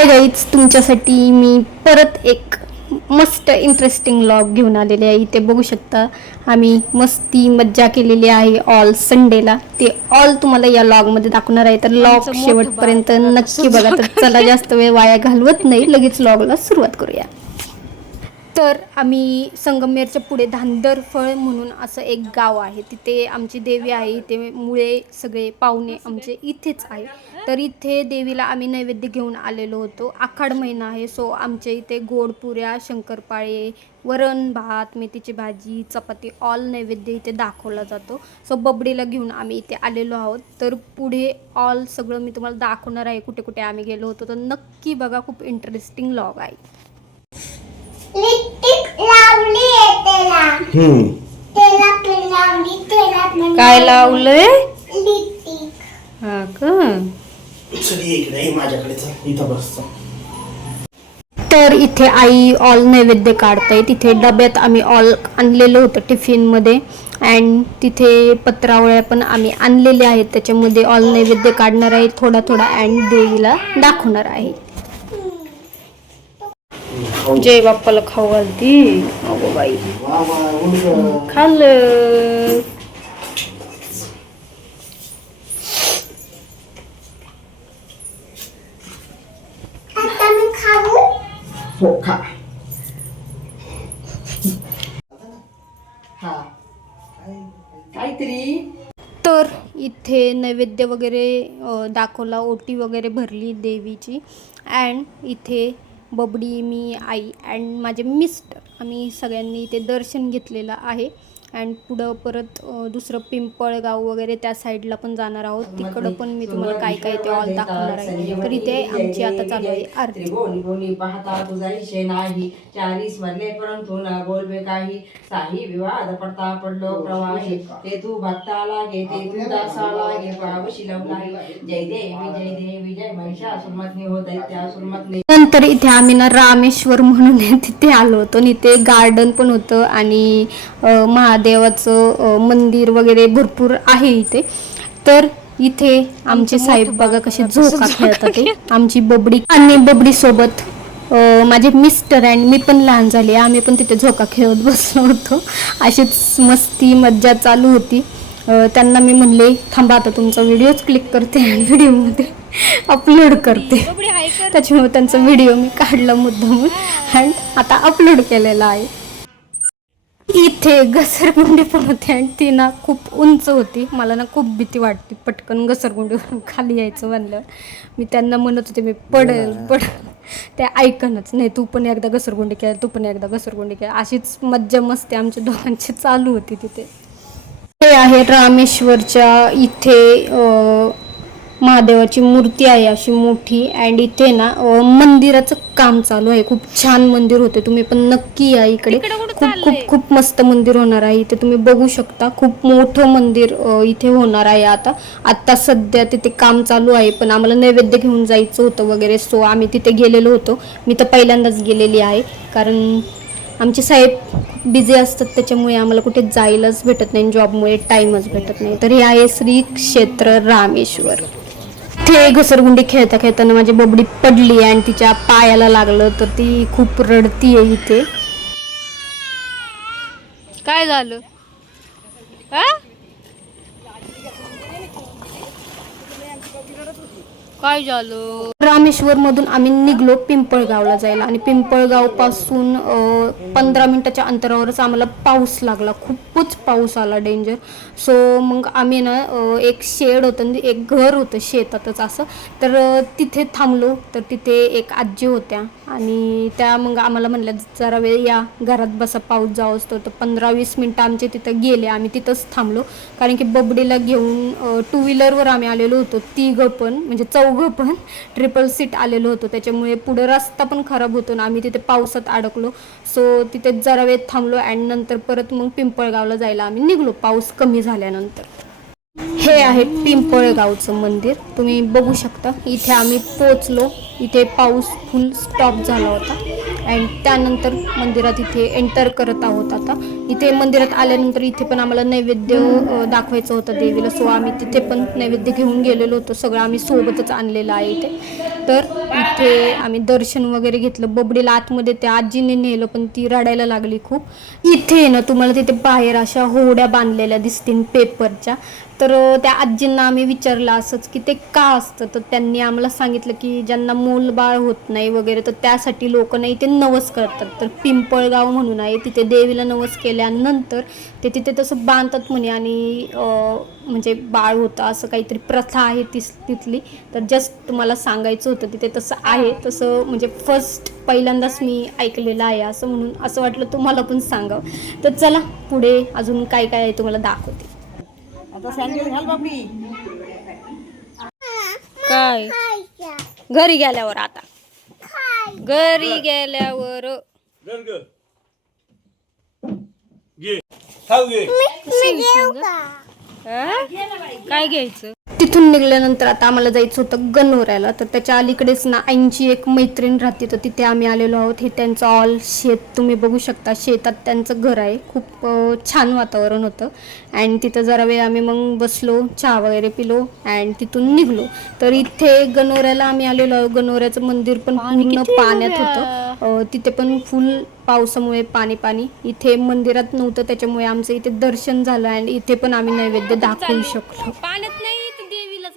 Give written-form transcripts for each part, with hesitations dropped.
Hi guys, तुमच्यासाठी मी परत एक मस्त इंटरेस्टिंग व्लॉग घेऊन आलेले आहे. इथे बघू शकता आम्ही मस्ती मज्जा केलेली आहे ऑल संडेला. ते ऑल तुम्हाला या व्लॉगमध्ये दाखवणार आहे, तर व्लॉग शेवटपर्यंत नक्की बघा. तर चला जास्त वेळ वाया घालवत नाही, लगेच व्लॉगला सुरुवात करूया. तर आम्ही संगमनेरच्या पुढे धांदरफळ म्हणून असं एक गाव आहे, तिथे आमची देवी आहे. इथे मुळे सगळे पाहुणे आमचे इथेच आहे. तर इथे देवीला आम्ही नैवेद्य घेऊन आलेलो होतो. आखाड महिना आहे, सो आमच्या इथे गोड पुऱ्या, शंकरपाळे, वरण भात, मेथीची भाजी, चपाती ऑल नैवेद्य इथे दाखवला जातो. सो बबडीला घेऊन आम्ही इथे आलेलो आहोत. तर पुढे ऑल सगळं मी तुम्हाला दाखवणार आहे, कुठे कुठे आम्ही गेलो होतो. तर नक्की बघा, खूप इंटरेस्टिंग व्लॉग आहे. लिपस्टिक लावली त्याला. त्याला पण लावली, त्याला पण काय लावलंय? लिपस्टिक. हा का? चल इकडे माझ्याकडे इथं बस. तर इथे आई ऑल नैवेद्य काढताय. तिथे डब्यात आम्ही ऑल आणलेलं होतं टिफिनमध्ये, अँड तिथे पत्रावळ्या पण आम्ही आणलेल्या आहेत. त्याच्यामध्ये ऑल नैवेद्य काढणार आहे थोडा थोडा, अँड देवीला दाखवणार आहे. जय बाप्पाला खाऊ घालती. अगो बाई, खाल्लं. आता मी खाऊ. हो खा. काहीतरी. तर इथे नैवेद्य वगैरे दाखवला, ओटी वगैरे भरली देवीची, अँड इथे बबडी, मी, आई अँड माझे मिस्टर आम्ही सगळ्यांनी इथे दर्शन घेतलेलं आहे. अँड पुढं परत दुसरं पिंपळगाव वगैरे त्या साईडला पण जाणार आहोत. तिकडं पण मी तुम्हाला काय काय ते ऑल दाखवणार आहे. तर इथे आमची आता चालू आहे आरती. बोली बोली पाहता तुझा विषय नाही, चारी स्मरले परंतु न बोलवे काही, साही विवाद पडता पडलो प्रवाही, ते तू भक्ता लागे ते तू दासा लागे, पावशी लागे. जय देवी जय महिषासुरमर्दिनी हो दैत्यासुरमर्दिनी. नंतर इथे आम्ही ना रामेश्वर म्हणून तिथे आलो होतो, आणि इथे गार्डन पण होतं आणि महादेवाचं मंदिर वगैरे भरपूर आहे इथे. तर इथे आमचे साहेब बघा कसे झोका खेळतात. ते आमची बबडी आणि बबडी सोबत माझे मिस्टर अँड मी पण लहान झाले, आम्ही पण तिथे झोका खेळत बसलो होतो. अशीच मस्ती मज्जा चालू होती. त्यांना मी म्हणले थांबा, आता तुमचा व्हिडिओच क्लिक करते आणि व्हिडिओमध्ये अपलोड करते. त्याच्यामुळे त्यांचा व्हिडिओ मी काढला मुद्दामून अँड आता अपलोड केलेला आहे. इथे घसरगुंडी पण होती, आणि ती ना खूप उंच होती. मला ना खूप भीती वाटते पटकन घसरगुंडीवरून खाली यायचं म्हणलं. मी त्यांना म्हणत होते मी पडेल. ते ऐकणच नाही. तू पण एकदा घसरगुंडी केली, तू पण एकदा घसरगुंडी केली. अशीच मज्जा मस्ती आमच्या दोघांची चालू होती तिथे. हे आहे रामेश्वरच्या इथे महादेवाची मूर्ती आहे अशी मोठी, अँड इथे ना मंदिराचं काम चालू आहे. खूप छान मंदिर होते, तुम्ही पण नक्की या इकडे. खूप खूप खूप मस्त मंदिर होणार आहे इथे, तुम्ही बघू शकता. खूप मोठं मंदिर इथे होणार आहे. आता सध्या तिथे काम चालू आहे, पण आम्हाला नैवेद्य घेऊन जायचं होतं वगैरे, सो आम्ही तिथे गेलेलो होतो. मी तर पहिल्यांदाच गेलेली आहे, कारण आमचे साहेब बिझी असतात, त्याच्यामुळे आम्हाला कुठे जायलाच भेटत नाही, जॉबमुळे टाईमच भेटत नाही. तर हे आहे श्री क्षेत्र रामेश्वर. ते घसरगुंडी खेळता खेळताना माझी बबडी पडली आणि तिच्या पायाला लागलं, तर ती खूप रडतीये इथे. काय झालं? काय झालं? रामेश्वर मधून आम्ही निघलो पिंपळगावला जायला, आणि पिंपळगाव पासून 15 मिनिटाच्या अंतरावरच आम्हाला पाऊस लागला. खूपच पाऊस आला, डेंजर. सो मग आम्ही ना एक शेड होतं, एक घर होतं शेतातच असं, तर तिथे थांबलो. तर तिथे एक आजी होत्या, आणि त्या मग आम्हाला म्हणल्या जरा वेळ या घरात बसा, पाऊस जाऊ असतो. तर 15-20 मिनटं आमचे तिथं गेले. आम्ही तिथंच थांबलो, कारण की बबडीला घेऊन 2 व्हीलरवर आम्ही आलेलो होतो. 3 पण म्हणजे 4 पण ट्रिपल सीट आलेलो होतो, त्याच्यामुळे पुढे रस्ता पण खराब होतो ना. आम्ही तिथे पावसात अडकलो, सो तिथे जरा वेळ थांबलो, अँड नंतर परत मग पिंपळगावला जायला आम्ही निघलो पाऊस कमी झाल्यानंतर. हे आहे पिंपळगावचं मंदिर, तुम्ही बघू शकता. इथे आम्ही पोचलो, इथे पाऊस फुल स्टॉप झाला होता, अँड त्यानंतर मंदिरात इथे एंटर करत आहोत. आता इथे मंदिरात आल्यानंतर इथे पण आम्हाला नैवेद्य दाखवायचं होतं देवीला, सो आम्ही तिथे पण नैवेद्य घेऊन गेलेलो होतो. सगळं आम्ही सोबतच आणलेलं आहे इथे. तर इथे आम्ही दर्शन वगैरे घेतलं. बबडीला आतमध्ये त्या आजीने नेलं पण ती रडायला लागली खूप. इथे ना तुम्हाला तिथे बाहेर अशा होड्या बांधलेल्या दिसतील पेपरच्या. तर त्या आजींना आम्ही विचारलं असंच की ते का असतं. तर त्यांनी आम्हाला सांगितलं की ज्यांना मूलबाळ होत नाही वगैरे तर त्यासाठी लोक नाही ते नवस करतात. तर पिंपळगाव म्हणून आहे, तिथे देवीला नवस केल्यानंतर ते तिथे तसं बांधतात म्हणे आणि म्हणजे बाळ होतं असं काहीतरी प्रथा आहे तिथली. तर जस्ट तुम्हाला सांगायचं होतं तिथे तसं आहे. तसं म्हणजे पहिल्यांदाच मी ऐकलेलं आहे असं, म्हणून असं वाटलं तुम्हाला पण सांगावं. तर चला पुढे अजून काय काय आहे तुम्हाला दाखवते. आता सँडल घाल बाबी. काय घरी गेल्यावर, आता घरी गेल्यावर काय घ्यायचं. तिथून निघाल्यानंतर आता आम्हाला जायचं होतं गणोऱ्याला. तर त्याच्या अलीकडेच ना आईंची एक मैत्रीण राहते, तर तिथे आम्ही आलेलो आहोत. हे त्यांचं ऑल शेत तुम्ही बघू शकता. शेतात त्यांचं घर आहे. खूप छान वातावरण होतं. अँड तिथं जरा वेळ आम्ही मग बसलो, चहा वगैरे पिलो अँड तिथून निघलो. तर इथे गणोऱ्याला आम्ही आलेलो आहोत. गणोऱ्याचं मंदिर पण पूर्ण पाण्यात होतं. तिथे पण फुल पावसामुळे पाणी इथे मंदिरात नव्हतं, त्याच्यामुळे आमचं इथे दर्शन झालं अँड इथे पण आम्ही नैवेद्य दाखवू शकलो. पाण्यात नाही देवीला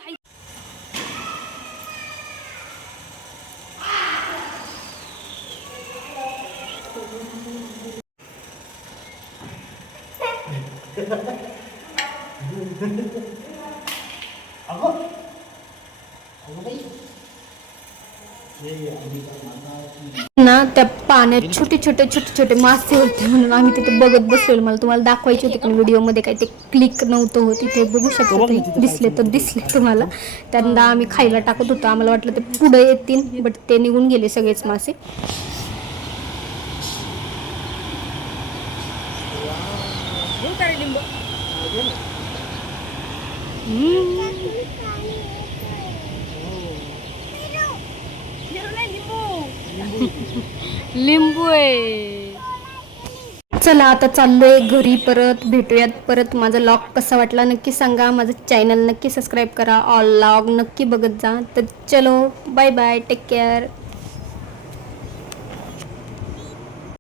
ना त्या पाण्यात छोटे छोटे मासे होते म्हणून आम्ही तिथे बघत बसलेलो. मला तुम्हाला दाखवायचे होते पण व्हिडिओमध्ये काही ते क्लिक नव्हतं होत. तिथे बघू शकता ते दिसले तुम्हाला. त्यांना आम्ही खायला टाकत होतो. आम्हाला वाटलं ते पुढे येतील बट ते निघून गेले सगळेच मासे. लिंबू आहे. चला आता चाललोय घरी परत. भेटूयात परत. माझा लॉग कसा वाटला नक्की सांगा. माझं चॅनल नक्की सबस्क्राईब करा. ऑल लॉग नक्की बघत जा. तर चलो बाय बाय, टेक केअर.